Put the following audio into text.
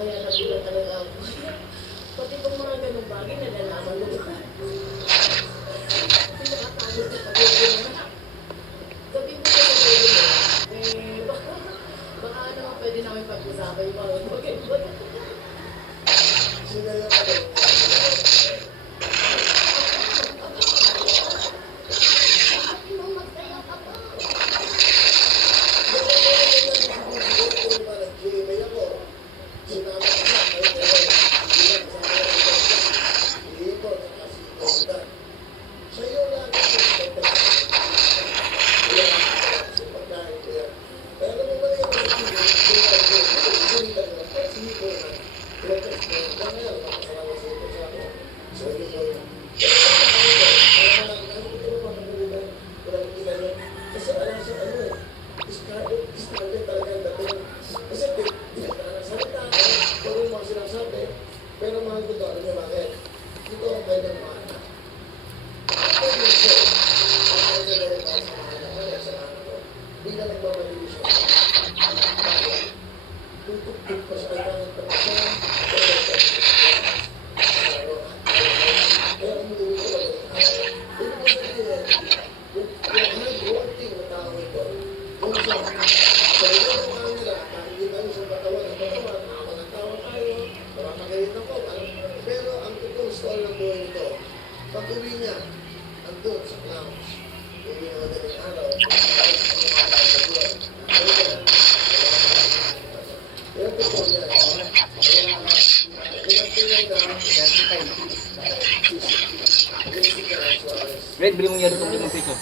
Kaya nagulat talaga ako. Pati itong mga ganong bagay na nalaman mo. Pinakatago sa pag-ibig na. Sabi mo sa pag-ibig mo, baka naman pwede namin pag-usapan yung mga bagay-bagay. Sinala ka daw. Pero mahal ko to, alam niyo bakit? Ito ang pwede mga anak. Ako minsan, ako sa lalo para sa mga anak ko, sa anak ko, hindi na nagmamaliwi siya. Bakit? Tutok-tuk pa sa kailangan pa siya, kaya umuwi ko lang. Hindi mo sabihin, yung hard-working na tao ito, yung sa ito ng camera, nakikita niyo sa patawan ng patawan, ako ng tawa tayo, makakagalit ako. Pero ang totoong story ng buhay nito, pag-uwi niya, andun sa clowns, uwi na madaling araw, yung totoo niya, Red, bili mong yero 5 piso.